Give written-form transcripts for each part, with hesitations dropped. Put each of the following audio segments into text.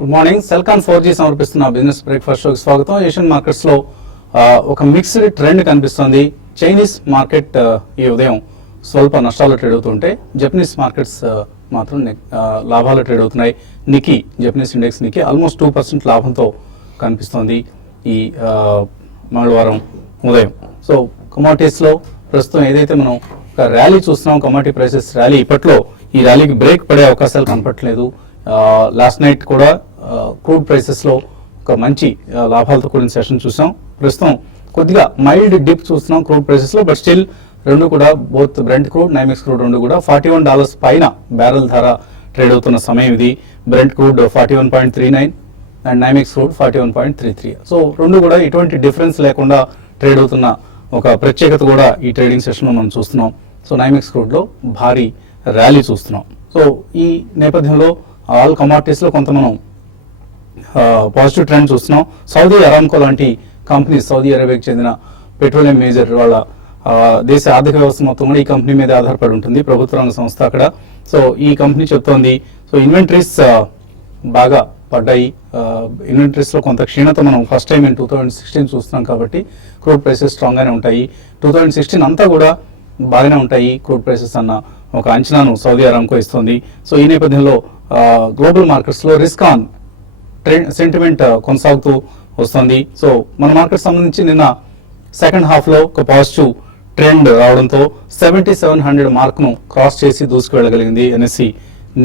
Good morning. Celkon 4G సమర్పిస్తున్న business breakfast షోకి స్వాగతం. ఏషియన్ మార్కెట్స్ లో ఒక మిక్స్డ్ ట్రెండ్ కనిపిస్తోంది. చైనీస్ మార్కెట్ ఈ ఉదయం స్వల్ప నష్టాలు ట్రేడ్ అవుతుంటే జపనీస్ మార్కెట్స్ మాత్రం లాభాలు ట్రేడ్ అవుతున్నాయి. నికీ జపనీస్ ఇండెక్స్ నికీ ఆల్మోస్ట్ 2% లాభంతో కనిపిస్తోంది ఈ మంగళవారం ఉదయం. సో కమోడిటీస్ లో ప్రస్తుతం ఏదైతే మనం ఒక ర్యాలీ చూస్తున్నాం, కమోడిటీ ప్రైసెస్ ర్యాలీ, ఇప్పట్లో ఈ ర్యాలీకి బ్రేక్ పడే అవకాశాలు కనపట్లేదు. లాస్ట్ నైట్ కూడా క్రూడ్ ప్రైసెస్ లో ఒక మంచి లాభాలతో కూడిన సెషన్ చూసాం. ప్రస్తుతం కొద్దిగా మైల్డ్ డిప్ చూస్తున్నాం క్రూడ్ ప్రైసెస్ లో, బట్ స్టిల్ రెండు కూడా both Brent crude, NYMEX crude రెండు కూడా $41 పైన బ్యారెల్ ధర ట్రేడ్ అవుతున్న సమయం ఇది. Brent crude 41.39 and NYMEX crude 41.33. So రెండు కూడా ఎటువంటి డిఫరెన్స్ లేకుండా ట్రేడ్ అవుతున్న ఒక ప్రత్యేకత కూడా ఈ ట్రేడింగ్ సెషన్ లో మనం చూస్తున్నాం. సో నైమెక్స్ క్రూడ్ లో భారీ ర్యాలీ చూస్తున్నాం. సో ఈ నేపథ్యంలో ఆల్ కమోడిటీస్ లో కొంత మనం పాజిటివ్ ట్రెండ్ చూస్తున్నాం. సౌదీ అరామ్కో లాంటి కంపెనీస్, సౌదీ అరేబియాకి చెందిన పెట్రోలియం మేజర్, వాళ్ళ దేశ ఆర్థిక వ్యవస్థ మొత్తం కూడా ఈ కంపెనీ మీద ఆధారపడి ఉంటుంది, ప్రభుత్వ రంగ సంస్థ అక్కడ. సో ఈ కంపెనీ చెప్తోంది సో ఇన్వెంటరీస్ బాగా పడ్డాయి, ఇన్వెంటరీస్ లో కొంత క్షీణత మనం ఫస్ట్ టైం ఇన్ 2016 చూస్తున్నాం కాబట్టి క్రూడ్ ప్రైసెస్ స్ట్రాంగ్ గానే ఉంటాయి. 2016 అంతా కూడా బాగానే ఉంటాయి క్రూడ్ ప్రైసెస్ అన్న ఒక అంచనాను సౌదీ అరామ్కో ఇస్తుంది. సో ఈ నేపథ్యంలో గ్లోబల్ మార్కెట్స్ లో రిస్క్ ఆన్ సెంటిమెంట్ కొనసాగుతూ వస్తుంది. సో మన మార్కెట్ సంబంధించి నిన్న సెకండ్ హాఫ్ లో ఒక పాజిటివ్ ట్రెండ్ రావడంతో 7700 మార్క్ ను క్రాస్ చేసి దూసుకు వెళ్ళగలిగింది ఎన్ఎస్సి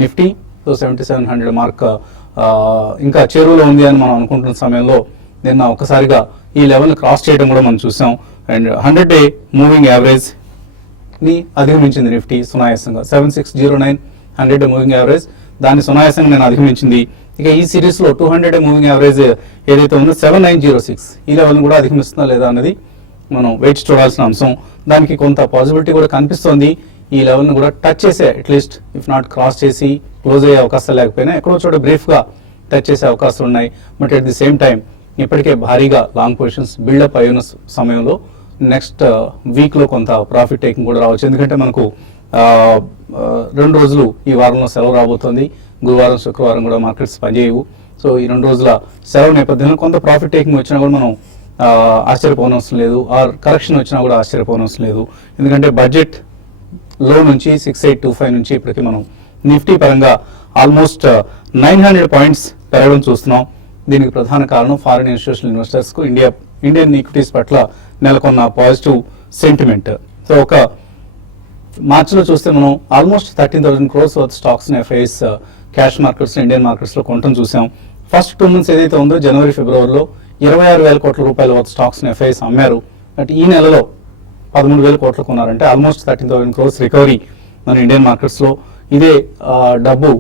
నిఫ్టీ. సో 7700 మార్క్ ఇంకా చేరువలో ఉంది అని మనం అనుకుంటున్న సమయంలో నిన్న ఒకసారిగా ఈ లెవెల్ క్రాస్ చేయడం కూడా మనం చూసాం. అండ్ 100-day మూవింగ్ యావరేజ్ ని అధిగమించింది నిఫ్టీ సునాయాసంగా. 7609 100-day మూవింగ్ యావరేజ్ దాన్ని సునాయాసంగా నేను అధిగమించింది. ఇక ఈ సిరీస్ లో 200-day మూవింగ్ యావరేజ్ ఏదైతే ఉందో 7906 ఈ లెవెల్ కూడా అధిగమిస్తుందా లేదా అన్నది మనం వెయిట్ చూడాల్సిన అంశం. దానికి కొంత పాసిబిలిటీ కూడా కనిపిస్తోంది. ఈ లెవెల్ ను కూడా టచ్ చేసే, అట్లీస్ట్ ఇఫ్ నాట్ క్రాస్ చేసి క్లోజ్ అయ్యే అవకాశాలు లేకపోయినా ఎక్కడో చోట బ్రీఫ్ గా టచ్ చేసే అవకాశాలు ఉన్నాయి. But at the same time ఇప్పటికే భారీగా లాంగ్ పొజిషన్స్ బిల్డప్ అయిన సమయంలో నెక్స్ట్ వీక్ లో కొంత ప్రాఫిట్ టేకింగ్ కూడా రావచ్చు. ఎందుకంటే మనకు 2 రోజులు ఈ వారంలో సెలవు రాబోతోంది. గురువారం, శుక్రవారం కూడా మార్కెట్స్ పనిచేయవు. సో ఈ 2 రోజుల సెలవు నేపథ్యంలో కొంత ప్రాఫిట్ టేకింగ్ వచ్చినా కూడా మనం ఆశ్చర్యపోనవసరం లేదు, ఆర్ కరెక్షన్ వచ్చినా కూడా ఆశ్చర్యపోనవసరం లేదు. ఎందుకంటే బడ్జెట్ లో నుంచి 6825 నుంచి ఇప్పటికీ మనం నిఫ్టీ పరంగా ఆల్మోస్ట్ 900 పాయింట్స్ పెరగడం చూస్తున్నాం. దీనికి ప్రధాన కారణం ఫారిన్ ఇన్స్టిట్యూషనల్ ఇన్వెస్టర్స్ కు ఇండియన్ ఈక్విటీస్ పట్ల నెలకొన్న పాజిటివ్ సెంటిమెంట్. సో ఒక మార్చిలో చూస్తే మనం almost 13,000 crores worth stocks FIs cash markets, Indian markets లో కొనడం చూసాం. ఫస్ట్ 2 months ఏదైతే ఉందో జనవరి, ఫిబ్రవరిలో 26,000 కోట్ల రూపాయల వర్త్ స్టాక్స్ ఎఫ్ఐఎస్ అమ్మారు. బట్ ఈ నెలలో 13,000 కోట్లు కొన్నారంటే ఆల్మోస్ట్ 13,000 crores రికవరీ మన ఇండియన్ మార్కెట్స్ లో. ఇదే డబ్బు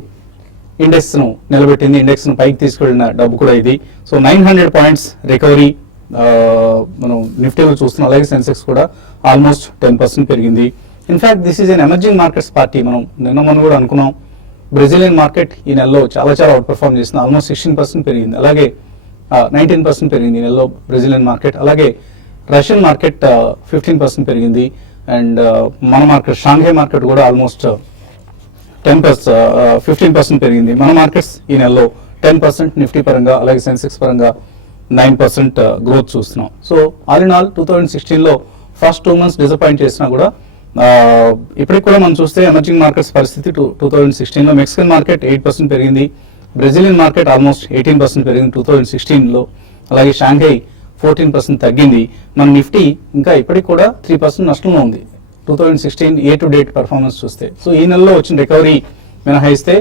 ఇండెక్స్ ను నిలబెట్టింది, ఇండెక్స్ ను పైకి తీసుకెళ్లిన డబ్బు కూడా ఇది. సో 900 పాయింట్స్ రికవరీ మనం నిఫ్టీలో చూస్తున్నాం. అలాగే సెన్సెక్స్ కూడా ఆల్మోస్ట్ 10% పెరిగింది. In fact this is an emerging markets party. మనం కూడా అనుకున్నాం బ్రెజిలియన్ మార్కెట్ ఈ నెలలో చాలా అవుట్ పర్ఫార్మ్ చేసింది, ఆల్మోస్ట్ 16% పెరిగింది. అలాగే 19% పెరిగింది ఈ నెలలో బ్రెజిలియన్ మార్కెట్. అలాగే రష్యన్ మార్కెట్ 15% పెరిగింది. అండ్ మన మార్కెట్ షాంఘై మార్కెట్ కూడా ఆల్మోస్ట్ 15% పెరిగింది. మన మార్కెట్స్ ఈ నెలలో 10% నిఫ్టీ పరంగా, అలాగే సెన్సెక్స్ పరంగా 9% గ్రోత్ చూస్తున్నాం. సో ఆల్ ఇన్ ఆల్ 2016 లో ఫస్ట్ 2 months డిసప్పాయింట్ చేసినా కూడా ఇప్పటికి కూడా మనం చూస్తే ఎమర్జింగ్ మార్కెట్స్ పరిస్థితి 2016 లో మెక్సికన్ మార్కెట్ 8% పెరిగింది, బ్రెజిలియన్ మార్కెట్ ఆల్మోస్ట్ 18% పెరిగింది 2016 లో. అలాగే షాంఘై 14% తగ్గింది. మన నిఫ్టీ ఇంకా ఇప్పటికి కూడా 3% నష్టంలో ఉంది 2016 ఏ టు డేట్ పర్ఫార్మెన్స్ చూస్తే. సో ఈ నెలలో వచ్చిన రికవరీ మినహాయిస్తే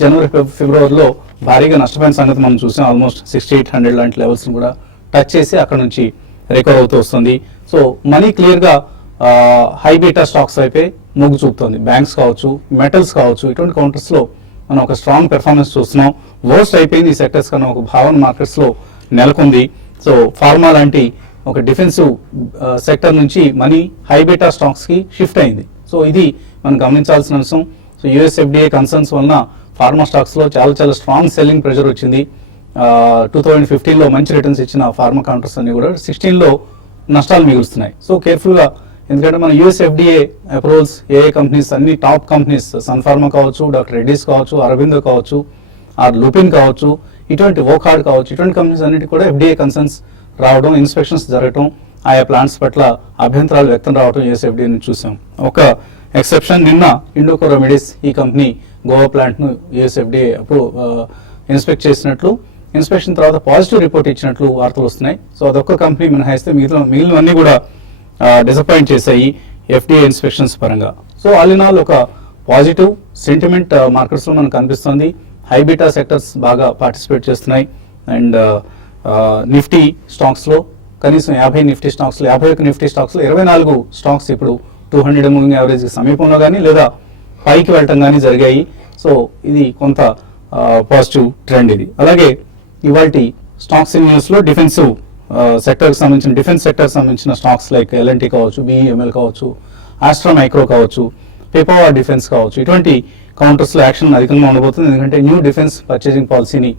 జనవరి, ఫిబ్రవరిలో భారీగా నష్టపోయిన సంగతి మనం చూసాం. ఆల్మోస్ట్ 6800 లాంటి లెవెల్స్ కూడా టచ్ చేసి అక్కడ నుంచి రికవర్ అవుతూ వస్తుంది. సో మనీ క్లియర్ గా హై బీటా స్టాక్స్ వైపే మొగ్గు చూపుతోంది. బ్యాంక్స్ కావచ్చు, మెటల్స్ కావచ్చు, ఇటువంటి కౌంటర్స్ లో మనం ఒక స్ట్రాంగ్ పెర్ఫార్మెన్స్ చూస్తున్నాం. వర్స్ట్ అయిపోయింది ఈ సెక్టర్స్ కన్నా ఒక భావన మార్కెట్స్ లో నెలకొంది. సో ఫార్మా లాంటి ఒక డిఫెన్సివ్ సెక్టర్ నుంచి మనీ హై బీటా స్టాక్స్ కి షిఫ్ట్ అయింది. సో ఇది మనం గమనించాల్సిన అంశం. సో యుఎస్ ఎఫ్డిఏ కన్సర్న్స్ వలన ఫార్మా స్టాక్స్ లో చాలా స్ట్రాంగ్ సెల్లింగ్ ప్రెషర్ వచ్చింది. 2015 లో మంచి రిటర్న్స్ ఇచ్చిన ఫార్మా కౌంటర్స్ అన్ని కూడా 16 లో నష్టాలు మిగులుస్తున్నాయి. సో కేర్ఫుల్ గా, ఎందుకంటే మన యుఎస్ ఎఫ్డిఏ అప్రూవల్స్ ఏ కంపెనీస్, అన్ని టాప్ కంపెనీస్, సన్ ఫార్మా కావచ్చు, డాక్టర్ రెడ్డీస్ కావచ్చు, అరబిందో కావచ్చు, ఆర్ లుపిన్ కావచ్చు, ఇటువంటి వోకార్డ్ కావచ్చు, ఇటువంటి కంపెనీస్ అన్నిటి కూడా ఎఫ్డీఏ కన్సర్న్స్ రావడం, ఇన్స్పెక్షన్స్ జరగడం, ఆయా ప్లాంట్స్ పట్ల అభ్యంతరాలు వ్యక్తం రావడం యూఎస్ఎఫ్డీఏ నుంచి చూసాం. ఒక ఎక్సెప్షన్ నిన్న ఇండోకో రెమెడీస్ ఈ కంపెనీ గోవా ప్లాంట్ను యూఎస్ఎఫ్డీఏ అప్పుడు ఇన్స్పెక్ట్ చేసినట్లు, ఇన్స్పెక్షన్ తర్వాత పాజిటివ్ రిపోర్ట్ ఇచ్చినట్లు వార్తలు వస్తున్నాయి. సో అదొక్క కంపెనీ మినహాయిస్తే మిగిలినవన్నీ కూడా డిసప్పాయింట్ చేశాయి ఎఫ్డీఏ ఇన్స్పెక్షన్స్ పరంగా. సో ఆల్ ఇన్ ఆల్ ఒక పాజిటివ్ సెంటిమెంట్ మార్కెట్స్లో మనకు కనిపిస్తుంది. హైబీటా సెక్టర్స్ బాగా పార్టిసిపేట్ చేస్తున్నాయి. అండ్ నిఫ్టీ స్టాక్స్లో కనీసం 50 నిఫ్టీ స్టాక్స్లో 51 నిఫ్టీ స్టాక్స్లో 24 స్టాక్స్ ఇప్పుడు 200 మూవింగ్ యావరేజ్కి సమీపంలో కానీ లేదా పైకి వెళ్ళటం కానీ జరిగాయి. సో ఇది కొంత పాజిటివ్ ట్రెండ్ ఇది. అలాగే ఇవాల్టి స్టాక్స్ న్యూస్లో డిఫెన్సివ్ సెక్టర్కి సంబంధించిన డిఫెన్స్ సెక్టర్కి సంబంధించిన స్టాక్స్ లైక్ ఎల్ఎన్టీ కావచ్చు, బిఈఎంఎల్ కావచ్చు, ఆస్ట్రా మైక్రో కావచ్చు, పేపవర్ డిఫెన్స్ కావచ్చు, ఇటువంటి కౌంటర్స్లో యాక్షన్ అధికంగా ఉండబోతుంది. ఎందుకంటే న్యూ డిఫెన్స్ పర్చేసింగ్ పాలసీని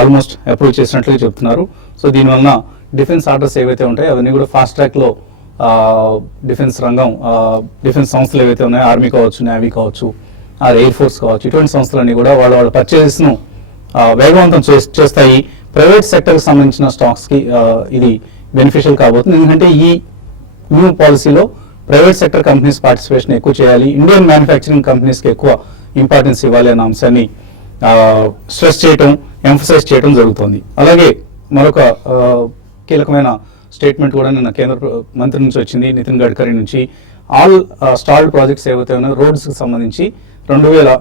ఆల్మోస్ట్ అప్రూవ్ చేసినట్లుగా చెప్తున్నారు. సో దీనివల్ల డిఫెన్స్ ఆర్డర్స్ ఏవైతే ఉంటాయో అవన్నీ కూడా ఫాస్ట్ ట్రాక్లో డిఫెన్స్ రంగం, డిఫెన్స్ సంస్థలు ఏవైతే ఉన్నాయో ఆర్మీ కావచ్చు, నేవీ కావచ్చు, ఎయిర్ ఫోర్స్ కావచ్చు, ఇటువంటి సంస్థలన్నీ కూడా వాళ్ళ పర్చేజెస్ను వేగవంతం చేస్తాయి. ప్రైవేట్ సెక్టర్కి సంబంధించిన స్టాక్స్కి ఇది బెనిఫిషియల్ కాబోతుంది. ఎందుకంటే ఈ న్యూ పాలసీలో ప్రైవేట్ సెక్టర్ కంపెనీస్ పార్టిసిపేషన్ ఎక్కువ చేయాలి, ఇండియన్ మ్యానుఫ్యాక్చరింగ్ కంపెనీస్కి ఎక్కువ ఇంపార్టెన్స్ ఇవ్వాలి అనే అంశాన్ని స్ట్రెస్ చేయటం, ఎంఫసైజ్ చేయడం జరుగుతుంది. అలాగే మరొక కీలకమైన స్టేట్మెంట్ కూడా నిన్న కేంద్ర మంత్రి నుంచి వచ్చింది, నితిన్ గడ్కరీ నుంచి. ఆల్ స్టాల్డ్ ప్రాజెక్ట్స్ ఏవైతే ఉన్నాయో రోడ్స్కి సంబంధించి 2000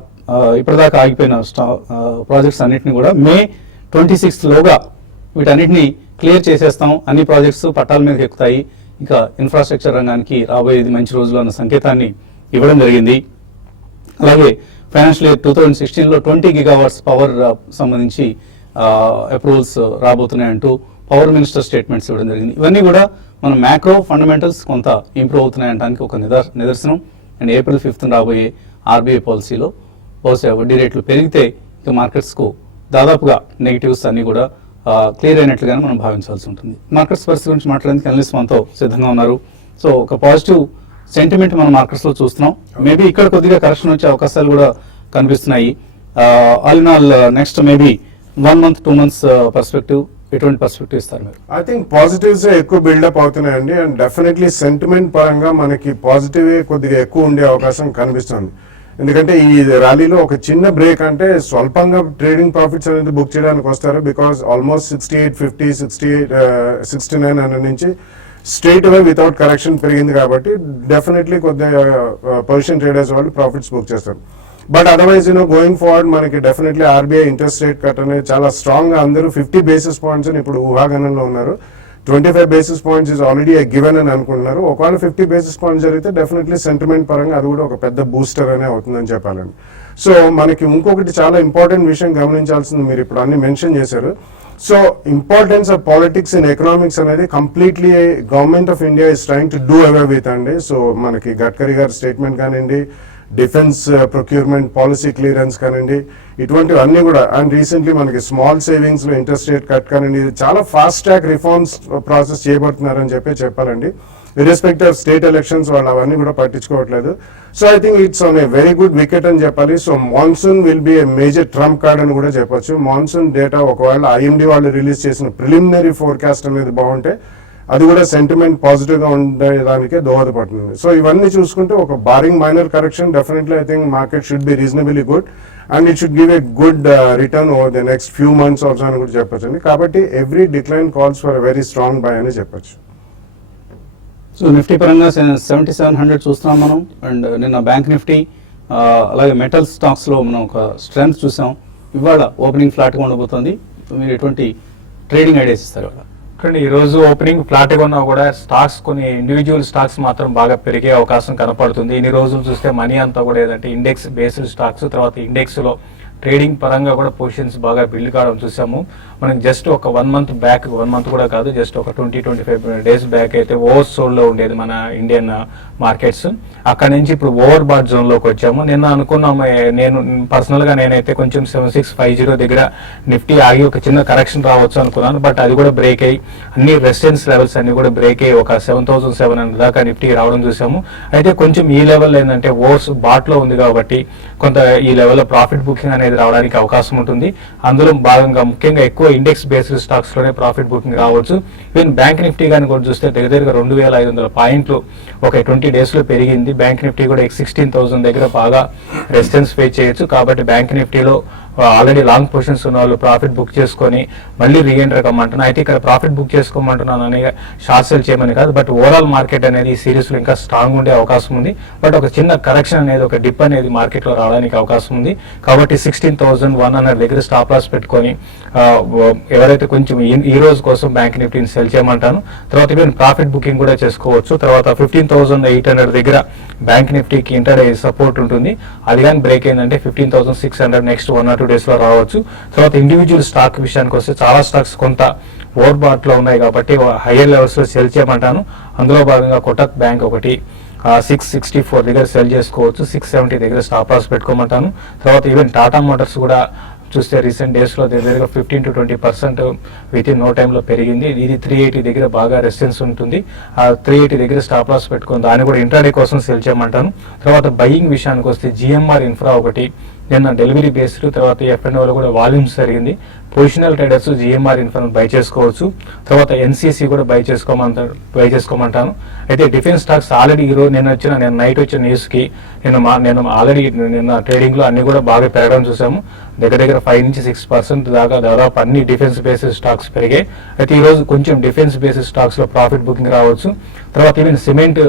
ఇప్పటిదాకా ఆగిపోయిన ప్రాజెక్ట్స్ అన్నింటినీ కూడా మే 26 లోగా వీటన్నిటిని క్లియర్ చేసేస్తాం, అన్ని ప్రాజెక్ట్స్ పట్టాల మీద ఎక్కుతాయి, ఇంకా ఇన్ఫ్రాస్ట్రక్చర్ రంగానికి రాబోయేది మంచి రోజులు అన్న సంకేతాన్ని ఇవ్వడం జరిగింది. అలాగే ఫైనాన్షియల్ ఇయర్ 2016లో 20 గిగావాట్స్ పవర్ సంబంధించి అప్రూవల్స్ రాబోతున్నాయంటూ పవర్ మినిస్టర్ స్టేట్మెంట్స్ ఇవ్వడం జరిగింది. ఇవన్నీ కూడా మన మ్యాక్రో ఫండమెంటల్స్ కొంత ఇంప్రూవ్ అవుతున్నాయంటానికి ఒక నిదర్శనం. అండ్ ఏప్రిల్ 5th రాబోయే ఆర్బీఐ పాలసీలో బహుశా వడ్డీ రేట్లు పెరిగితే ఇక మార్కెట్స్కు దాదాపుగా నెగిటివ్స్ అన్ని కూడా క్లియర్ అయినట్లుగానే మనం భావించాల్సి ఉంటుంది. మార్కెట్స్ పరిస్థితి గురించి మాట్లాడడానికి అనలిస్ట్ మనతో సిద్ధంగా ఉన్నారు. సో ఒక పాజిటివ్ సెంటిమెంట్ మనం మార్కెట్స్లో చూస్తున్నాం. మేబీ ఇక్కడ కొద్దిగా కరెక్షన్ వచ్చే అవకాశాలు కూడా కనిపిస్తున్నాయి. All in all next maybe 1 month 2 months perspective, ఎటువంటి పర్స్పెక్టివ్ ఇస్తారు మీరు? ఐ థింక్ పాజిటివ్స్ ఎక్కువ బిల్డప్ అవుతున్నాయండి. అండ్ డెఫినెట్లీ సెంటిమెంట్ పరంగా మనకి పాజిటివ్ కొద్దిగా ఎక్కువ ఉండే అవకాశం కనిపిస్తుంది. ఎందుకంటే ఈ ర్యాలీలో ఒక చిన్న బ్రేక్ అంటే స్వల్పంగా ట్రేడింగ్ ప్రాఫిట్స్ అనేది బుక్ చేయడానికి వస్తారు. బికాస్ ఆల్మోస్ట్ 68.50 69 నుంచి స్ట్రైట్ అవే వితౌట్ కరెక్షన్ పెరిగింది కాబట్టి డెఫినెట్లీ కొద్దిగా పొజిషన్ ట్రేడర్స్ వాళ్ళు ప్రాఫిట్స్ బుక్ చేస్తారు. బట్ అదర్వైజ్ గోయింగ్ ఫార్వర్డ్ మనకి definitely RBI interest rate cut అనేది చాలా స్ట్రాంగ్ గా అందరూ 50 basis points అని ఇప్పుడు ఊహాగణంలో ఉన్నారు. 25 basis points is already given అని అనుకుంటున్నారు. ఒకవేళ 50 basis points జరిగితే డెఫినెట్లీ సెంటిమెంట్ పరంగా అది కూడా ఒక పెద్ద బూస్టర్ అనే అవుతుందని చెప్పాలండి. సో మనకి ఇంకొకటి చాలా ఇంపార్టెంట్ విషయం గమనించాల్సింది, మీరు ఇప్పుడు అన్ని మెన్షన్ చేశారు. So importance of politics in economics అనేది completely government of India is trying to do away with అండి. సో మనకి గడ్కరీ గారి స్టేట్మెంట్ కానివ్వండి, డిఫెన్స్ ప్రొక్యూర్మెంట్ పాలసీ క్లియరెన్స్ కానివ్వండి, ఇటువంటివన్నీ కూడా. అండ్ రీసెంట్లీ మనకి స్మాల్ సేవింగ్స్ లో ఇంట్రెస్ట్ రేట్ కట్ కానివ్వండి, చాలా ఫాస్ట్ ట్రాక్ రిఫార్మ్స్ ప్రాసెస్ చేయబడుతున్నారని చెప్పాలండి. ఇర్రెస్పెక్టివ్ ఆఫ్ స్టేట్ ఎలక్షన్స్ వాళ్ళు అవన్నీ కూడా పట్టించుకోవట్లేదు. So I think it's on a very good wicket అని చెప్పాలి. So monsoon will be a major Trump card అని కూడా చెప్పొచ్చు. మాన్సూన్ డేటా ఒకవేళ ఐఎండీ వాళ్ళు రిలీజ్ చేసిన ప్రిలిమినరీ ఫోర్కాస్ట్ అనేది బాగుంటే అది కూడా సెంటిమెంట్ పాజిటివ్ గా ఉండేదానికే దోహదపడుతుంది. సో ఇవన్నీ చూసుకుంటే ఒక barring minor correction definitely I think market should be reasonably good and it should give a good return over the next few months also అని కూడా చెప్పొచ్చు అండి. కాబట్టి every decline calls for very strong buy అని చెప్పొచ్చు. So Nifty పరంగా 7700 చూస్తున్నాం మనం. అండ్ నిన్న బ్యాంక్ నిఫ్టీ అలాగే మెటల్ స్టాక్స్ లో మనం ఒక స్ట్రెంగ్త్ చూసాం. ఇవాళ ఓపెనింగ్ ఫ్లాట్ గా ఉండబోతోంది. మీరు ఎటువంటి ట్రేడింగ్ ఐడియాస్ ఇస్తారు ఇవాళ? ఈ రోజు ఓపెనింగ్ ఫ్లాట్ గా ఉన్నా కూడా స్టాక్స్ కొన్ని ఇండివిజువల్ స్టాక్స్ మాత్రం బాగా పెరిగే అవకాశం కనపడుతుంది. ఇన్ని రోజులు చూస్తే మనీ అంతా కూడా ఏదంటే ఇండెక్స్ బేస్డ్ స్టాక్స్, తర్వాత ఇండెక్స్ లో ట్రేడింగ్ పరంగా కూడా పొజిషన్స్ బాగా బిల్డ్ కావడం చూసాము. మనకి జస్ట్ ఒక 1 మంత్ బ్యాక్, 1 మంత్ కూడా కాదు, జస్ట్ ఒక 20-25 డేస్ బ్యాక్ అయితే ఓవర్ సోల్డ్ లో ఉండేది మన ఇండియన్ మార్కెట్స్. అక్కడ నుంచి ఇప్పుడు ఓవర్ బాట్ జోన్ లోకి వచ్చాము. నిన్న అనుకున్నాము, నేను పర్సనల్ గా నేనైతే కొంచెం 7650 దగ్గర నిఫ్టీ ఆగి ఒక చిన్న కరెక్షన్ రావచ్చు అనుకున్నాను. బట్ అది కూడా బ్రేక్ అయ్యి అన్ని రెసిస్టెన్స్ లెవెల్స్ అన్ని కూడా బ్రేక్ అయ్యి ఒక 7700 దాకా నిఫ్టీ రావడం చూసాము. అయితే కొంచెం ఈ లెవెల్ ఏంటంటే ఓవర్స్ బాట్ లో ఉంది కాబట్టి కొంత ఈ లెవెల్లో ప్రాఫిట్ బుకింగ్ అనేది రావడానికి అవకాశం ఉంటుంది. అందులో భాగంగా ముఖ్యంగా ఎక్కువ ఇండెక్స్ బేస్డ్ స్టాక్స్ లోనే ప్రాఫిట్ బుకింగ్ రావచ్చు. ఈవెన్ బ్యాంక్ నిఫ్టీ కానీ కూడా చూస్తే దగ్గరగా 2500 పాయింట్లు ఒక 20 డేస్ లో పెరిగింది. బ్యాంక్ నిఫ్టీ కూడా 16,000 దగ్గర బాగా రెసిస్టెన్స్ ఫేస్ చేయొచ్చు. కాబట్టి బ్యాంక్ నిఫ్టీలో ఆల్రెడీ లాంగ్ పొజిషన్స్ ఉన్న వాళ్ళు ప్రాఫిట్ బుక్ చేసుకొని మళ్ళీ రీఎంటర్ కమ్మంటున్నాను. అయితే ఇక్కడ ప్రాఫిట్ బుక్ చేసుకోమంటున్నాను అని షార్ట్ సెల్ చేయమని కాదు, బట్ ఓవరాల్ మార్కెట్ అనేది ఈ సిరీస్ లో ఇంకా స్ట్రాంగ్ ఉండే అవకాశం ఉంది. బట్ ఒక చిన్న కరెక్షన్ అనేది, ఒక డిప్ అనేది మార్కెట్ లో రావడానికి అవకాశం ఉంది. కాబట్టి 16,100 దగ్గర స్టాప్ లాస్ పెట్టుకొని ఎవరైతే కొంచెం ఈ రోజు కోసం బ్యాంక్ నిఫ్టీని సెల్ చేయమంటాను. తర్వాత ఈవెన్ ప్రాఫిట్ బుకింగ్ కూడా చేసుకోవచ్చు. తర్వాత 15,800 దగ్గర బ్యాంక్ నిఫ్టీకి ఇంటర్డే సపోర్ట్ ఉంటుంది. అది కానీ బ్రేక్ అయిందంటే 15,600 నెక్స్ట్ 1 or 2 డేస్ లో రావచ్చు. తర్వాత ఇండివిజువల్ స్టాక్ విషయానికి వస్తే చాలా స్టాక్స్ కొంత ఓవర్ బాట్ లో ఉన్నాయి కాబట్టి హైయర్ లెవెల్స్ లో సెల్ చేయమంటాను. అందులో భాగంగా కోటక్ బ్యాంక్ ఒకటి 664 దగ్గర సెల్ చేసుకోవచ్చు. 670 దగ్గర స్టాప్ లాస్ పెట్టుకోమంటాను. తర్వాత ఈవెన్ టాటా మోటార్స్ కూడా చూస్తే రీసెంట్ డేస్ లో దగ్గరగా 15-20% విత్ ఇన్ నో టైమ్ లో పెరిగింది. ఇది 380 దగ్గర బాగా రెసిస్టెన్స్ ఉంటుంది. ఆ 380 దగ్గర స్టాప్ లాస్ పెట్టుకుని దాన్ని కూడా ఇంట్రాడే కోసం సెల్ చేయమంటాను. తర్వాత బయింగ్ విషయానికి వస్తే జిఎంఆర్ ఇన్ఫ్రా ఒకటి నిన్న డెలివరీ బేస్డ్, తర్వాత F&O లో కూడా వాల్యూమ్స్ జరిగింది. పొజిషనల్ ట్రేడర్స్ జిఎంఆర్ ఇన్ఫ్రాను బై చేసుకోవచ్చు. తర్వాత ఎన్సీసీ కూడా బై చేసుకోమంటాను. అయితే డిఫెన్స్ స్టాక్స్ ఆల్రెడీ ఈరోజు నేను నైట్ వచ్చిన న్యూస్ కి నేను ఆల్రెడీ నిన్న ట్రేడింగ్ లో అన్ని కూడా బాగా పెరగడం చూసాము. దగ్గర 5-6% దాకా దాదాపు అన్ని డిఫెన్స్ బేసిస్ స్టాక్స్ పెరిగాయి. అయితే ఈ రోజు కొంచెం డిఫెన్స్ బేసిస్ స్టాక్స్ లో ప్రాఫిట్ బుకింగ్ రావచ్చు. తర్వాత ఈవెన్ సిమెంట్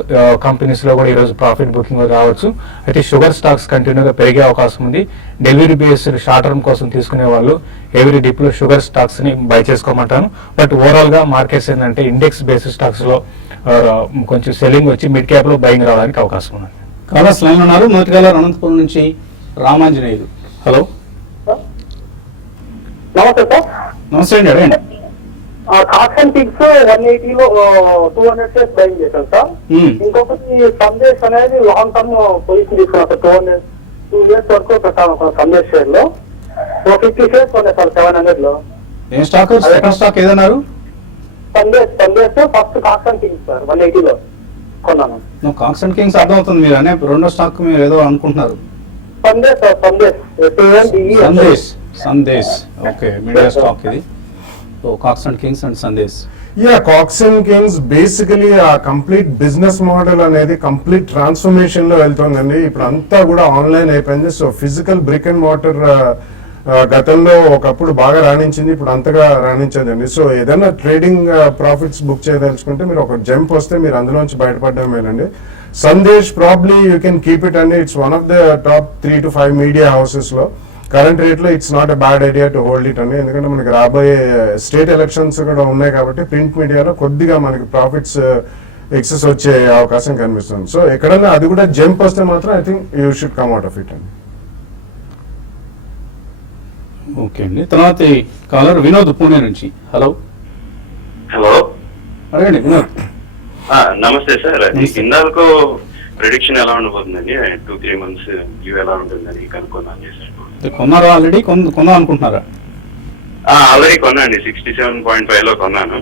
కంపెనీస్ లో కూడా ఈ రోజు ప్రాఫిట్ బుకింగ్ రావచ్చు. అయితే షుగర్ స్టాక్స్ కంటిన్యూగా పెరిగే అవకాశం ఉంది. డెలివరీ బేస్డ్ షార్ట్ టర్మ్ కోసం తీసుకునే వాళ్ళు ఎవ్రీ డిప్ లో షుగర్ స్టాక్స్ ని బై చేసుకోమంటాను. బట్ ఓవరాల్ గా మార్కెట్స్ ఏంటంటే ఇండెక్స్ బేసిస్ స్టాక్స్ లో కొంచెం సెల్లింగ్ వచ్చి మిడ్ క్యాప్ లో బయింగ్ రావడానికి అవకాశం ఉంది. కాలర్స్ లైన్ ఉన్నారు. మొదటి కాలర్ అనంతపురం నుంచి రామాంజనేయులు. హలో, నమస్తే సార్. నమస్తే అండి, అడగండి. కాక్సన్ పిక్స్ 180లో 200 షేర్స్ బయింగ్ చేశాను సార్. ఇంకొకటి సందేశ్ అనేది లాంగ్ టర్మ్ పొజిషన్ తీసుకున్నాను సార్. 2 ఇయర్స్ వరకు పెట్టాను సార్ సందేశ్ షేర్ లో. 50 షేర్స్ కొన్నాయి సార్ 700 లో. ఏం స్టాక్? సెకండ్ స్టాక్ ఏదన్నారు? Sandesh first Cox and Kings sir 180లో కొన్నాను. కాక్సన్ కింగ్స్ అర్థమవుతుంది, మీరు అనే రెండో స్టాక్ మీరు ఏదో అనుకుంటున్నారు. Sandesh sir, Sandesh. Sandesh okay, media stock ఇది. So Cox and Kings and Sandesh. Cox and Kings basically ఆ కంప్లీట్ బిజినెస్ మోడల్ అనేది కంప్లీట్ ట్రాన్స్ఫర్మేషన్ లో వెళ్తుందండి. ఇప్పుడు అంతా కూడా ఆన్లైన్ అయిపోయింది. So physical brick and mortar గతంలో ఒకప్పుడు బాగా రాణించింది, ఇప్పుడు అంతగా రాణించదండి. సో ఏదైనా ట్రేడింగ్ ప్రాఫిట్స్ బుక్ చేయదలుచుకుంటే మీరు ఒక జంప్ వస్తే మీరు అందులోంచి బయటపడమేనండి. Sandesh probably you can keep it అండి. It's one of the top 3 to 5 media houses లో. కరెంట్ రేట్ లో it's not a bad idea to hold it అండి. ఎందుకంటే మనకి రాబోయే స్టేట్ ఎలక్షన్స్ కూడా ఉన్నాయి కాబట్టి ప్రింట్ మీడియాలో కొద్దిగా మనకి ప్రాఫిట్స్ ఎక్సెస్ వచ్చే అవకాశం కనిపిస్తుంది. సో ఎక్కడన్నా అది కూడా జంప్ వస్తే మాత్రం I think you should come out of it అండి. ఓకే అండి. తర్వాత కాలర్ వినోద్ పూణే నుంచి. హలో, అడగండి వినోద్. నమస్తే సార్. హిందాల్కో ప్రిడిక్షన్ ఎలా ఉండబోతుందండి? 2-3 months వ్యూ ఎలా ఉంటుందని కనుక్కున్నాను చేశాను. కొన్నారా? ఆల్రెడీ కొందాం అనుకుంటున్నారా? ఆల్రెడీ కొన్నాండి, 67.5 లో కొన్నాను.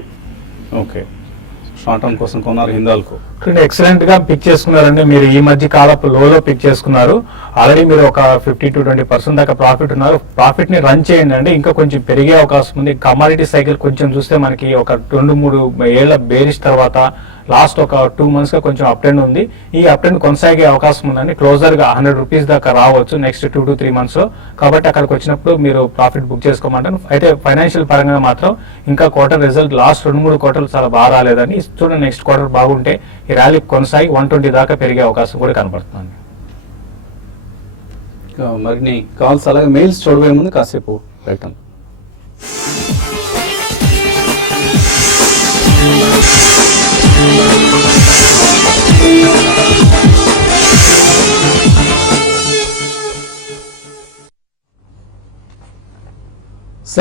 ఓకే, షార్ట్ టర్మ్ కోసం కొన్నారు హిందాల్కో. ఎక్సలెంట్ గా పిక్ చేసుకున్నారండి. మీరు ఈ మధ్య కాలపు లోలో పిక్ చేసుకున్నారు. ఆల్రెడీ మీరు ఒక 15-20% దాకా ప్రాఫిట్ ఉన్నారు. ప్రాఫిట్ ని రన్ చేయండి అండి, ఇంకా కొంచెం పెరిగే అవకాశం ఉంది. కమాడిటీ సైకిల్ కొంచెం చూస్తే మనకి ఒక 2-3 ఏళ్ల బేరిష్ తర్వాత లాస్ట్ ఒక 2 months గా కొంచెం అప్ ట్రెండ్ ఉంది. ఈ అప్ ట్రెండ్ కొనసాగే అవకాశం ఉందండి. క్లోజర్ గా 100 రూపీస్ దాకా రావచ్చు నెక్స్ట్ 2 to 3 months లో. కాబట్టి అక్కడికి వచ్చినప్పుడు మీరు ప్రాఫిట్ బుక్ చేసుకోమంటాను. అయితే ఫైనాన్షియల్ పరంగా మాత్రం ఇంకా క్వార్టర్ రిజల్ట్ లాస్ట్ 2-3 quarters చాలా బాగా రాలేదని చూడండి. నెక్స్ట్ క్వార్టర్ బాగుంటే ఈ ర్యాలీ కొనసాగి 120 దాకా పెరిగే అవకాశం కూడా కనబడుతుంది. మరిన్ని కాల్స్ అలాగే మెయిల్స్ చూడబోయే ముందు కాసేపు పెట్టండి.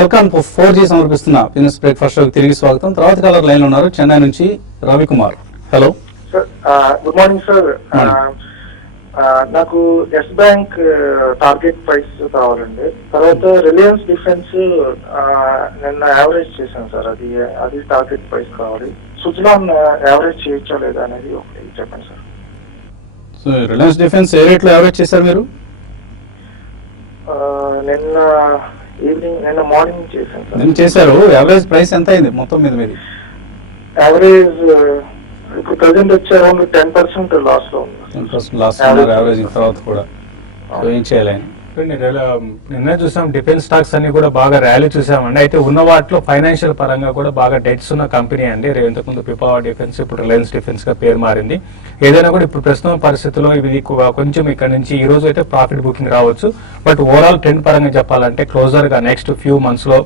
సెల్కాన్ 4G సమర్పిస్తున్న బిజినెస్ బ్రేక్ఫాస్ట్ షోకి తిరిగి స్వాగతం. తర్వాత కాలర్ లైన్ లో ఉన్నారు చెన్నై నుంచి Ravikumar. Hello sir, good morning sir. నాకు ఎస్ బ్యాంక్ టార్గెట్ ప్రైస్ కావాలండి. తర్వాత రిలయన్స్ డిఫెన్స్ నిన్న యావరేజ్ చేశాను సార్, అది టార్గెట్ ప్రైస్ కావాలి. సుజలాన్ యావరేజ్ చేయొచ్చా లేదా అనేది ఒకటి చెప్పండి సార్. సో రిలయన్స్ డిఫెన్స్ ఏ రేట్లో యావరేజ్ చేశారు మీరు? నిన్న మార్నింగ్ చేశాను సార్. నేను చేశారు. యావరేజ్ ప్రైస్ ఎంత అయింది మొత్తం మీద మీది? యావరేజ్ ఇప్పుడు ప్రజెంట్ వచ్చి అరౌండ్ 10% లాస్ లో ఉంది. 10% లాస్ యావరేజ్ తర్వాత కూడా. సో ఏం చేయాలి? నిన్న చూసాం డిఫెన్స్ స్టాక్స్ అన్ని కూడా బాగా ర్యాలీ చూసామండి. అయితే ఉన్న వాటిలో ఫైనాన్షియల్ పరంగా కూడా బాగా డెట్స్ ఉన్న కంపెనీ అండి. ఇంతకుముందు పిపావా డిఫెన్స్, ఇప్పుడు రిలయన్స్ డిఫెన్స్ గా పేరు మారింది. ఏదైనా కూడా ఇప్పుడు ప్రస్తుతం పరిస్థితుల్లో ఇవి కొంచెం ఇక్కడ నుంచి ఈ రోజు అయితే ప్రాఫిట్ బుకింగ్ రావచ్చు. బట్ ఓవరాల్ ట్రెండ్ పరంగా చెప్పాలంటే క్లోజర్ గా నెక్స్ట్ ఫ్యూ మంత్స్ లో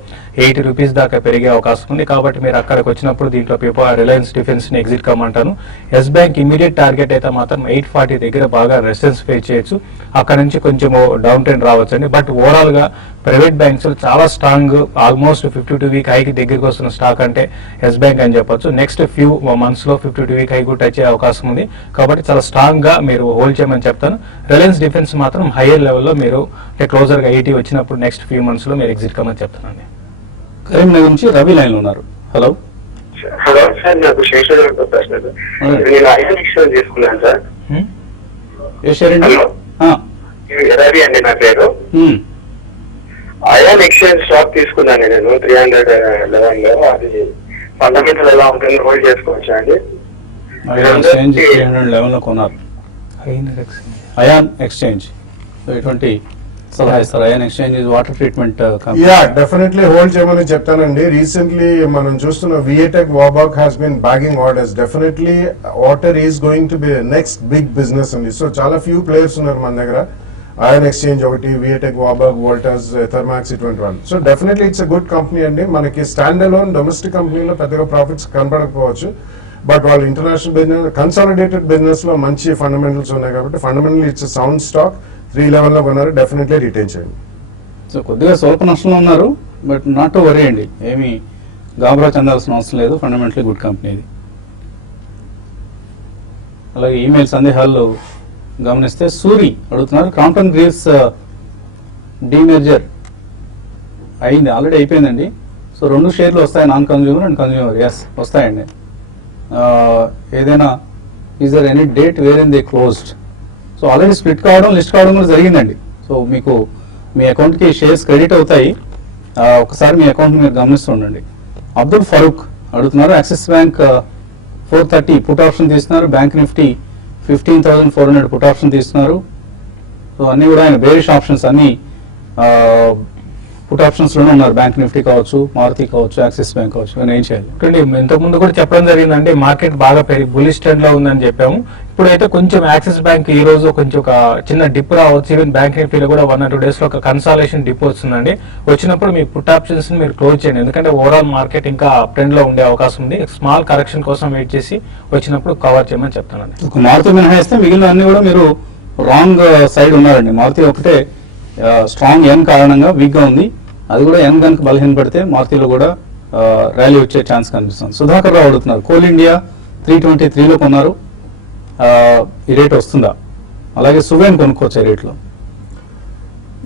80 రూపీస్ దాకా పెరిగే అవకాశం ఉంది. కాబట్టి మీరు అక్కడికి వచ్చినప్పుడు దీంట్లో రిలయన్స్ డిఫెన్స్ ని ఎగ్జిట్ కమ్మంటాను. ఎస్ బ్యాంక్ ఇమీడియట్ టార్గెట్ అయితే మాత్రం 840 దగ్గర బాగా రెసిస్టెన్స్ ఫేస్ చేయొచ్చు. అక్కడ నుంచి కొంచెం డౌన్ ట్రెండ్ రావచ్చండి. బట్ ఓవరాల్ గా ప్రైవేట్ బ్యాంక్స్ చాలా స్ట్రాంగ్, ఆల్మోస్ట్ 52 వీక్ హైకి దగ్గరికి వస్తున్న స్టాక్ అంటే ఎస్ బ్యాంక్ అని చెప్పొచ్చు. నెక్స్ట్ ఫ్యూ మంత్స్ లో 52 వీక్ హై కూడా టచ్ అయ్యే అవకాశం ఉంది. కాబట్టి చాలా స్ట్రాంగ్ గా మీరు హోల్డ్ చేయమని చెప్తాను. రిలయన్స్ డిఫెన్స్ మాత్రం హైయర్ లెవెల్లో మీరు క్లోజర్ గా 80 వచ్చినప్పుడు నెక్స్ట్ ఫ్యూ మంత్స్ లో మీరు ఎగ్జిట్ కమ్మని చెప్తానండి. కరీంనగర్ నుంచి రవి లైన్ లో ఉన్నారు. హలో హలో సార్, నాకు శేషర్ ప్రశ్న. నేను ఐఎన్ ఎక్స్చేంజ్ తీసుకున్నాను సార్. ఏ షేర్ అండి? రవి అండి నా పేరు. ఐఎన్ ఎక్స్చేంజ్ స్టాక్ తీసుకున్నాను నేను 311 లో. అది ఫండమెంటల్ ఎలా ఉంటుంది, హోల్డ్ చేసుకోవచ్చా అండి? ఎక్స్చేంజ్ 311 లో కొన్నారు. అయాన్ ఎక్స్చేంజ్ ఎటువంటి సలహా ఇస్తారు? Ion exchange water treatment ya, definitely hold చేయమని చెప్తానండి. రీసెంట్లీ మనం చూస్తున్న VA Tech Wabag has been bagging orders. Definitely water is going to be next big business అండి. సో చాలా ఫ్యూ ప్లేయర్స్ ఉన్నారు మన దగ్గర. అయాన్ ఎక్స్చేంజ్ ఒకటి, విఏటెక్, వాబాక్, వోల్టాస్, థర్మాక్స్, ఇటువంటి వాళ్ళు. So definitely it's a good company అండి. మనకి స్టాండ్ అలోన్ డొమెస్టిక్ కంపెనీలో పెద్దగా ప్రాఫిట్స్ కనపడకపోవచ్చు. బట్ వాళ్ళు ఇంటర్నేషనల్ బిజినెస్, కన్సాలిడేటెడ్ బిజినెస్ లో మంచి ఫండమెంటల్స్ ఉన్నాయి కాబట్టి ఫండమెంటల్ ఇట్స్ సౌండ్ స్టాక్. 311 లో కొన్నారు, డెఫినెట్లీ రిటైన్ చేయండి. సో కొద్దిగా స్వల్ప నష్టంలో ఉన్నారు, బట్ నాట్ టు వరీ అండి. ఏమి గాబరా చెందాల్సిన అవసరం లేదు. ఫండమెంటలీ గుడ్ కంపెనీ ఇది. అలాగే ఈమెయిల్ సందేహాలు గమనిస్తే సూరి అడుగుతున్నారు, క్రాంప్టన్ గ్రీవ్స్ డీమెర్జర్ అయింది, ఆల్రెడీ అయిపోయిందండి. సో 2 షేర్లు వస్తాయి, non consumer and consumer. Yes వస్తాయండి. ఏదైనా is there any date where in they closed? So already split కావడం, లిస్ట్ కావడం కూడా జరిగిందండి. సో మీకు మీ అకౌంట్కి షేర్స్ క్రెడిట్ అవుతాయి. ఒకసారి మీ అకౌంట్ మీరు గమనిస్తూ ఉండండి. అబ్దుల్ ఫరూక్ అడుగుతున్నారు, యాక్సిస్ బ్యాంక్ 430 పుట్ ఆప్షన్ తీస్తున్నారు, బ్యాంక్ నిఫ్టీ 15,400 పుట్ ఆప్షన్ తీస్తున్నారు. సో అన్నీ కూడా ఆయన బేరిష్ ఆప్షన్స్ అన్ని పుట్ ఆప్షన్స్ లోనే ఉన్నారు. బ్యాంక్ నిఫ్టీ కావచ్చు, మారుతి కావచ్చు, యాక్సిస్ బ్యాంక్ కావచ్చు. ఇవన్నీ ఏం చేయాలి? ఇంతకు ముందు కూడా చెప్పడం జరిగిందండి, మార్కెట్ బాగా పెరిగి బులిష్ ట్రెండ్ లో ఉందని చెప్పాము. ఇప్పుడైతే కొంచెం యాక్సిస్ బ్యాంక్ ఈ రోజు కొంచెం ఒక చిన్న డిప్ రావచ్చు. ఈవెన్ బ్యాంక్ నిఫ్టీలో కూడా 1 or 2 days లో ఒక కన్సాలేషన్ డిప్ వస్తుందండి. వచ్చినప్పుడు మీ పుట్ ఆప్షన్స్ మీరు క్లోజ్ చేయండి, ఎందుకంటే ఓవరాల్ మార్కెట్ ఇంకా అప్ ట్రెండ్ లో ఉండే అవకాశం ఉంది. స్మాల్ కరెక్షన్ కోసం వెయిట్ చేసి వచ్చినప్పుడు కవర్ చేయమని చెప్తానండి. ఒక మారుతి మినహాయిస్తే మిగిలిన అన్ని కూడా మీరు రాంగ్ సైడ్ ఉన్నారండి. మారుతి ఒకటే స్ట్రాంగ్ ఎన్ కారణంగా వీక్ గా ఉంది. అది కూడా ఎన్ కనుక బలహీనపడితే మారుతిలో కూడా ర్యాలీ వచ్చే ఛాన్స్ కనిపిస్తుంది. సుధాకర్ రావు అడుగుతున్నారు, కోల్ ఇండియా 323లో కొన్నారు, ఈ రేట్ వస్తుందా? అలాగే సువేన్ కొనుక్కోవచ్చు ఈ రేట్లో.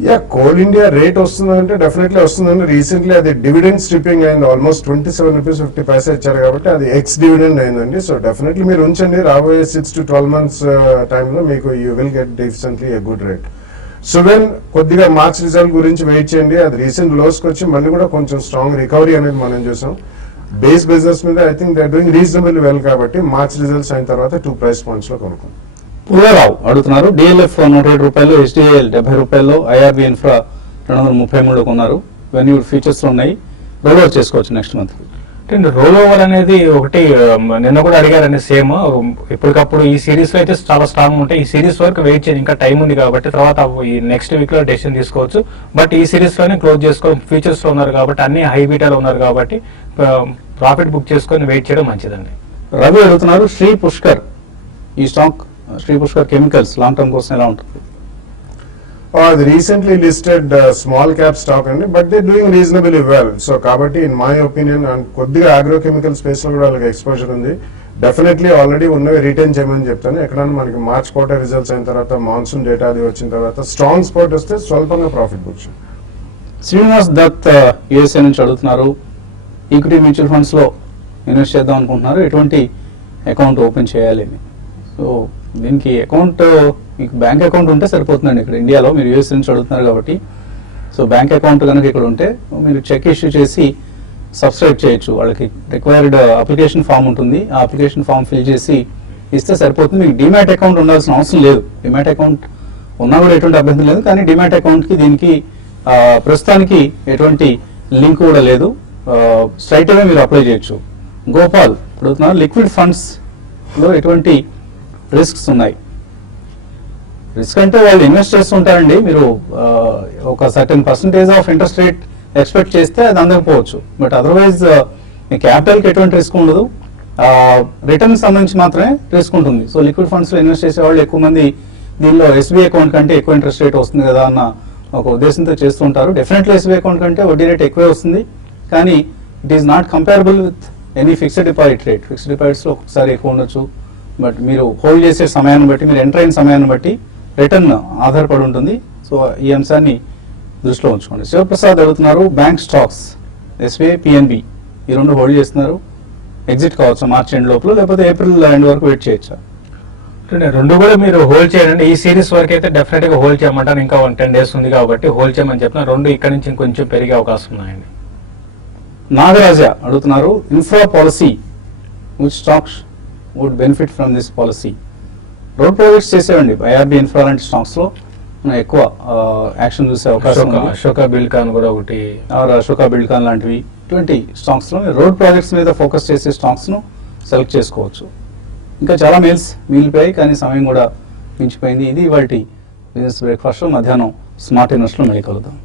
యా, కోల్ ఇండియా రేట్ వస్తుందంటే డెఫినెట్లీ వస్తుందండి. రీసెంట్లీ అది డివిడెండ్ స్ట్రిప్పింగ్ అయింది, ఆల్మోస్ట్ 27 రూపీస్ 50 పైసా ఇచ్చారు కాబట్టి అది ఎక్స్ డివిడెండ్ అయిందండి. సో డెఫినెట్లీ మీరు ఉంచండి, రాబోయే 6 to 12 months టైంలో మీకు you will get definitely a good rate. Suven కొద్దిగా మార్చ్ రిజల్ట్ గురించి వెయిట్ చేయండి. అది రీసెంట్ లోస్కి వచ్చి మళ్ళీ కూడా కొంచెం స్ట్రాంగ్ రికవరీ అనేది మనం చూసాం. బేస్ బిజినెస్ మీద I think they are doing reasonable well కాబట్టి మార్చ్ రిజల్ట్స్ అయిన తర్వాత 2 price points లో కొనుక్కోండి. పుల్లారావు అడుగుతున్నారు, డిఎల్ఎఫ్ 107 రూపాయలు, హెచ్డిఎల్ 70 రూపాయలు, ఐఆర్బి ఇన్ఫ్రా 233 కొన్నారు. ఇవన్నీ ఫీచర్స్ ఉన్నాయి, రోల్ ఓవర్ చేసుకోవచ్చు నెక్స్ట్ మంత్. రోల్ ఓవర్ అనేది ఒకటి నిన్న కూడా అడిగారండి సేమ్. ఇప్పటికప్పుడు ఈ సిరీస్ లో అయితే చాలా స్ట్రాంగ్ ఉంటాయి. ఈ సిరీస్ వరకు వెయిట్ చేయండి, ఇంకా టైం ఉంది కాబట్టి తర్వాత ఈ నెక్స్ట్ వీక్ లో డెసిషన్ తీసుకోవచ్చు. బట్ ఈ సిరీస్ లోనే క్లోజ్ చేసుకోవాలి. ఫ్యూచర్స్ లో ఉన్నారు కాబట్టి, అన్ని హై బీటాలో ఉన్నారు కాబట్టి ప్రాఫిట్ బుక్ చేసుకొని వెయిట్ చేయడం మంచిదండి. రవి అడుగుతున్నారు, శ్రీ పుష్కర్ ఈ stock, Shri Pushkar chemicals long term కోసం ఎలా ఉంటుంది? అది recently listed small cap stock అండి, but they doing reasonably well. So కాబట్టి ఇన్ మై ఒపీనియన్ కొద్దిగా ఆగ్రోకెమికల్ స్పేస్ లో కూడా వాళ్ళకి ఎక్స్పోజర్ ఉంది. డెఫినెట్లీ ఆల్రెడీ ఉన్నవి రిటైన్ చేయమని చెప్తాను. ఎక్కడైనా మనకి మార్చ్ క్వార్టర్ రిజల్ట్స్ అయిన తర్వాత, మాన్సూన్ డేటా అది వచ్చిన తర్వాత స్ట్రాంగ్ స్పాట్ వస్తే స్వల్పంగా profit book. Srinivas Dutt USA నుంచి అడుగుతున్నారు, ఈక్విటీ మ్యూచువల్ ఫండ్స్ లో ఇన్వెస్ట్ చేద్దాం అనుకుంటున్నారు, ఎటువంటి అకౌంట్ ఓపెన్ చేయాలి అని. సో దీనికి అకౌంట్ మీకు బ్యాంక్ అకౌంట్ ఉంటే సరిపోతుందండి. ఇక్కడ ఇండియాలో మీరు యూఎస్ నుంచి అడుగుతున్నారు కాబట్టి, సో బ్యాంక్ అకౌంట్ కనుక ఇక్కడ ఉంటే మీరు చెక్ ఇష్యూ చేసి సబ్స్క్రైబ్ చేయొచ్చు. వాళ్ళకి రిక్వైర్డ్ అప్లికేషన్ ఫామ్ ఉంటుంది, ఆ అప్లికేషన్ ఫామ్ ఫిల్ చేసి ఇస్తే సరిపోతుంది. మీకు డిమాట్ అకౌంట్ ఉండాల్సిన అవసరం లేదు. డిమాట్ అకౌంట్ ఉన్నా కూడా ఎటువంటి అభ్యంతరం లేదు, కానీ డిమాట్ అకౌంట్కి దీనికి ప్రస్తుతానికి ఎటువంటి లింక్ కూడా లేదు. స్ట్రైట్ అవే మీరు అప్లై చేయొచ్చు. గోపాల్ అడుగుతున్నారు, లిక్విడ్ ఫండ్స్లో ఎటువంటి రిస్క్స్ ఉన్నాయి? రిస్క్ అంటే వాళ్ళు ఇన్వెస్ట్ చేస్తుంటారండి. మీరు ఒక certain percentage of interest rate expect చేస్తే అది అందకపోవచ్చు, బట్ అదర్వైజ్ మీ క్యాపిటల్కి ఎటువంటి రిస్క్ ఉండదు. రిటర్న్ సంబంధించి మాత్రమే రిస్క్ ఉంటుంది. సో లిక్విడ్ ఫండ్స్లో ఇన్వెస్ట్ చేసే వాళ్ళు ఎక్కువ మంది దీనిలో ఎస్బీఐ అకౌంట్ కంటే ఎక్కువ ఇంట్రెస్ట్ రేట్ వస్తుంది కదా అన్న ఒక ఉద్దేశంతో చేస్తుంటారు. డెఫినెట్లీ ఎస్బీఐ అకౌంట్ కంటే వడ్డీ రేట్ ఎక్కువే వస్తుంది, కానీ it is not comparable with any fixed deposit rate. Fixed డిపాజిట్స్లో ఒకసారి ఎక్కువ ఉండొచ్చు, బట్ మీరు హోల్డ్ చేసే సమయాన్ని బట్టి, మీరు ఎంటర్ అయిన సమయాన్ని బట్టి రిటర్న్ ఆధారపడి ఉంటుంది. సో ఈ అంశాన్ని దృష్టిలో ఉంచుకోండి. శివప్రసాద్ అడుగుతున్నారు, బ్యాంక్ స్టాక్స్ ఎస్బీఐ, పిఎన్బి ఈ రెండు హోల్డ్ చేస్తున్నారు, ఎగ్జిట్ కావచ్చు మార్చ్ ఎండ్ లోపల, లేకపోతే ఏప్రిల్ ఎండ్ వరకు వెయిట్ చేయొచ్చా? రెండు కూడా మీరు హోల్డ్ చేయండి. ఈ సిరీస్ వరకు అయితే డెఫినెట్ గా హోల్డ్ చేయమంటాను. ఇంకా 10 days ఉంది కాబట్టి హోల్డ్ చేయమని చెప్తున్నా. రెండు ఇక్కడ నుంచి ఇంకొంచెం పెరిగే అవకాశం ఉన్నాయండి. నాగరాజ అడుగుతున్నారు, infra policy which stocks would benefit from this policy? Road projects చేసేవండి. ఐఆర్బి ఇన్ఫ్రా లాంటి స్టాక్స్ లో మనం ఎక్కువ యాక్షన్ చూసే అవకాశం ఉంది. అశోక బిల్కాన్ కూడా ఒకటి, అశోక బిల్కాన్ లాంటివి ఇటువంటి స్టాక్స్ లో రోడ్ ప్రాజెక్ట్స్ మీద ఫోకస్ చేసే స్టాక్స్ ను సెలెక్ట్ చేసుకోవచ్చు. ఇంకా చాలా మెయిల్స్ మిగిలిపోయాయి, కానీ సమయం కూడా మించిపోయింది. ఇది ఇవాల్టి బిజినెస్ బ్రేక్ఫాస్ట్. మధ్యాహ్నం స్మార్ట్ ఇన్వెస్ట్ లో మళ్ళీ కలుద్దాం.